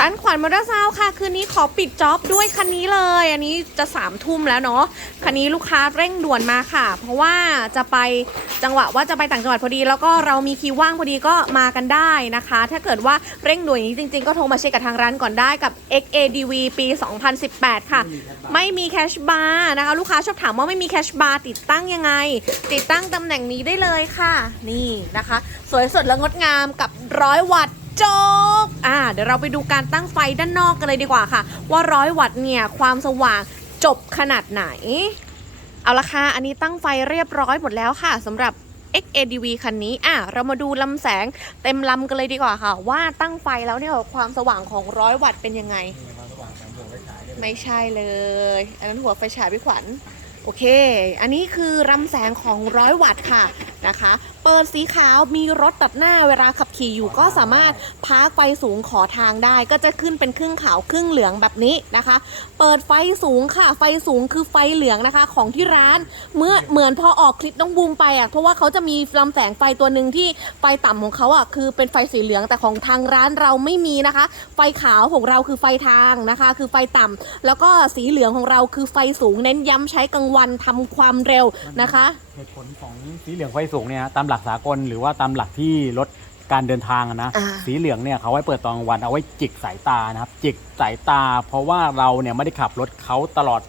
ร้านขวัญมอเตอร์ซาวน์ค่ะ คืนนี้ขอปิดจ็อบด้วยคันนี้เลย อันนี้จะสามทุ่มแล้วเนาะคันนี้ลูกค้าเร่งด่วนมาค่ะ เพราะว่าจะไปจังหวะว่าจะไปต่างจังหวัดพอดี แล้วก็เรามีคิวว่างพอดีก็มากันได้นะคะ ถ้าเกิดว่าเร่งด่วนอย่างนี้จริง ๆ ก็โทรมาเช็คกับทางร้านก่อนได้กับ XADV ปี 2018 ค่ะ ไม่มีแคชบาร์นะคะ ลูกค้าชอบถามว่าไม่มีแคชบาร์ติดตั้งยังไง ติดตั้งตำแหน่งนี้ได้เลยค่ะ นี่นะคะ สวยสดและงดงามกับร้อยวัตต์ โจ๊กอ่าเดี๋ยวเราไปดูการตั้งไฟด้านนอกกันเลยดีกว่าค่ะ ว่าร้อยวัตต์เนี่ยความสว่างจบขนาดไหน เอาละค่ะ อันนี้ตั้งไฟเรียบร้อยหมดแล้วค่ะสำหรับ XADV คันนี้ อะ เรามาดูลำแสงเต็มลำกันเลยดีกว่าค่ะ ว่าตั้งไฟแล้วเนี่ยความสว่างของร้อยวัตต์เป็นยังไง ไม่ใช่เลย อันนั้นหัวไฟฉายพี่ขวัญ โอเค อันนี้คือลำแสงของร้อยวัตต์ค่ะ นะคะ เปิดสีขาวมีรถตัดหน้าเวลาขับขี่อยู่ก็สามารถพาร์คไฟสูงขอทางได้ ก็จะขึ้นเป็นครึ่งขาวครึ่งเหลืองแบบนี้นะคะ เปิดไฟสูงค่ะ ไฟสูงคือไฟเหลืองนะคะ ของที่ร้าน เมื่อเหมือนพอออกคลิปน้องบูมไปอะเพราะว่าเขาจะมีลำแสงไฟตัวหนึ่งที่ไฟต่ำของเขาอะคือเป็นไฟสีเหลืองแต่ของทางร้านเราไม่มีนะคะ ไฟขาวของเราคือไฟทางนะคะ คือไฟต่ำแล้วก็สีเหลืองของเราคือไฟสูงเน้นย้ำใช้กลางวันทำความเร็วนะคะเหตุผลของสีเหลืองไฟสูงเนี่ยตามหลักสากลหรือว่าตามหลักที่ลดการเดินทางอะนะอ่า สีเหลืองเนี่ยเขาไว้เปิดตอนกลางวันเอาไว้จิกสายตานะครับ จิกสายตา เพราะว่าเราเนี่ยไม่ได้ขับรถเขาตลอด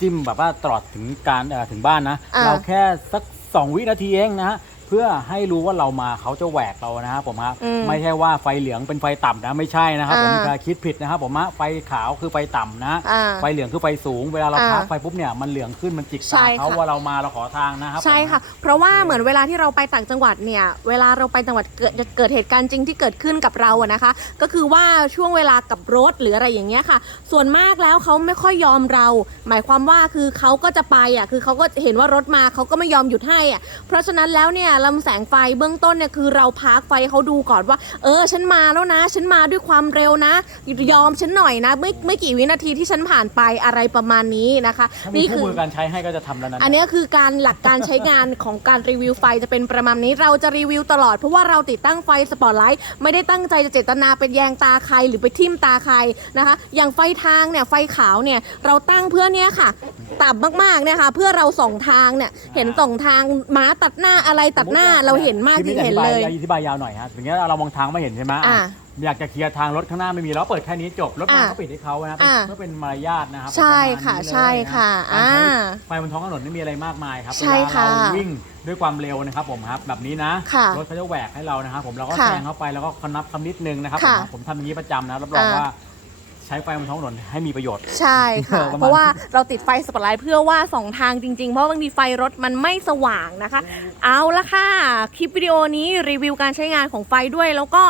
จิ้มแบบว่าตลอดถึงการเอ่อถึงบ้านนะ อ่า เราแค่สัก 2 วินาทีเองนะฮะ เพื่อให้รู้ว่าเรามาเขาจะแหวกเรานะครับผมครับอืมไม่ใช่ว่าไฟเหลืองเป็นไฟต่ำนะไม่ใช่นะครับผมอ่าจะคิดผิดนะครับผมฮะไฟขาวคือไฟต่ำนะ อ่าไฟเหลืองคือไฟสูง เวลาเราอ่าพักไฟปุ๊บเนี่ยมันเหลืองขึ้นมันจิกใช่ตาเขาค่ะ ว่าเรามาเราขอทางนะครับใช่ผมค่ะ เพราะว่าเหมือนเวลาที่เราไปต่างจังหวัดเนี่ย เวลาเราไปจังหวัดเกิดจะเกิดเหตุการณ์จริงที่เกิดขึ้นกับเราอะนะคะ ก็คือว่าช่วงเวลากับรถหรืออะไรอย่างเงี้ยค่ะ ส่วนมากแล้วเขาไม่ค่อยยอมเรา หมายความว่าคือเขาก็จะไปอะคือเขาก็เห็นว่ารถมาเขาก็ไม่ยอมหยุดให้อะเพราะฉะนั้นแล้วเนี่ยลำแสงไฟเบื้องต้นเนี่ยคือเราพาร์คไฟเขาดูก่อนว่า เออ ฉันมาแล้วนะ ฉันมาด้วยความเร็วนะ ยอมฉันหน่อยนะ ไม่ไม่กี่วินาทีที่ฉันผ่านไปอะไรประมาณนี้นะคะ ถ้ามีคู่มือการใช้ให้ก็จะทำแล้วนะ อันนี้คือการหลักการใช้งานของการรีวิวไฟจะเป็นประมาณนี้เราจะรีวิวตลอดเพราะว่าเราติดตั้งไฟสปอตไลท์ไม่ได้ตั้งใจจะเจตนาเป็นแยงตาใครหรือไปทิ่มตาใครนะคะ อย่างไฟทางเนี่ยไฟขาวเนี่ยเราตั้งเพื่อเนี่ยค่ะ ต่ำมากๆเนี่ยค่ะเพื่อเราส่องทางเนี่ยเห็นส่องทางม้าตัดหน้าอะไรตัดหน้าเราเห็นมากที่เห็นเลยอธิบายยาวหน่อยฮะถึงแม้เรามองทางไม่เห็นใช่ไหมอ่าอยากจะเคลียร์ทางรถข้างหน้าไม่มีแล้วเปิดแค่นี้จบรถมาอ่าก็ปิดให้เขานะอ่าเพื่อเป็นมารยาทนะครับใช่ค่ะประมาณนี้เลยใช่ค่ะนการใช้อ่าไฟบนท้องถนนไม่มีอะไรมากมายครับใช่ค่ะเวลาเราวิ่งด้วยความเร็วนะครับผมครับแบบนี้นะค่ะรถเขาจะแหวกให้เรานะครับผมเราก็ค่ะแซงเข้าไปแล้วก็คำนับคำนิดนึงนะครับผมค่ะผมทำอย่างนี้ประจำนะรับรองอ่าว่า ใช้ไฟบนท้องถนนให้มีประโยชน์ ใช่ค่ะ ประมาณ เพราะว่าเราติดไฟสปอตไลท์เพื่อว่าสองทางจริงๆ เพราะบางทีไฟรถมันไม่สว่างนะคะ เอาละค่ะ คลิปวิดีโอนี้รีวิวการใช้งานของไฟด้วย แล้วก็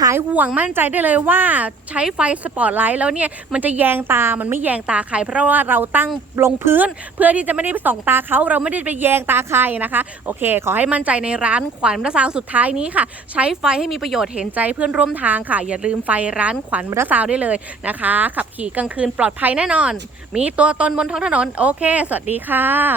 หายห่วงมั่นใจได้เลยว่าใช้ไฟสปอตไลท์แล้วเนี่ยมันจะแยงตา มันไม่แยงตาใคร เพราะว่าเราตั้งลงพื้น เพื่อที่จะไม่ได้ไปส่องตาเขาเราไม่ได้ไปแยงตาใครนะคะ โอเค ขอให้มั่นใจในร้านขวัญมรสาวสุดท้ายนี้ค่ะ ใช้ไฟให้มีประโยชน์เห็นใจเพื่อนร่วมทางค่ะ อย่าลืมไฟร้านขวัญมรสาวได้เลยนะคะ ขับขี่กลางคืนปลอดภัยแน่นอน มีตัวตนบนท้องถนน โอเค สวัสดีค่ะ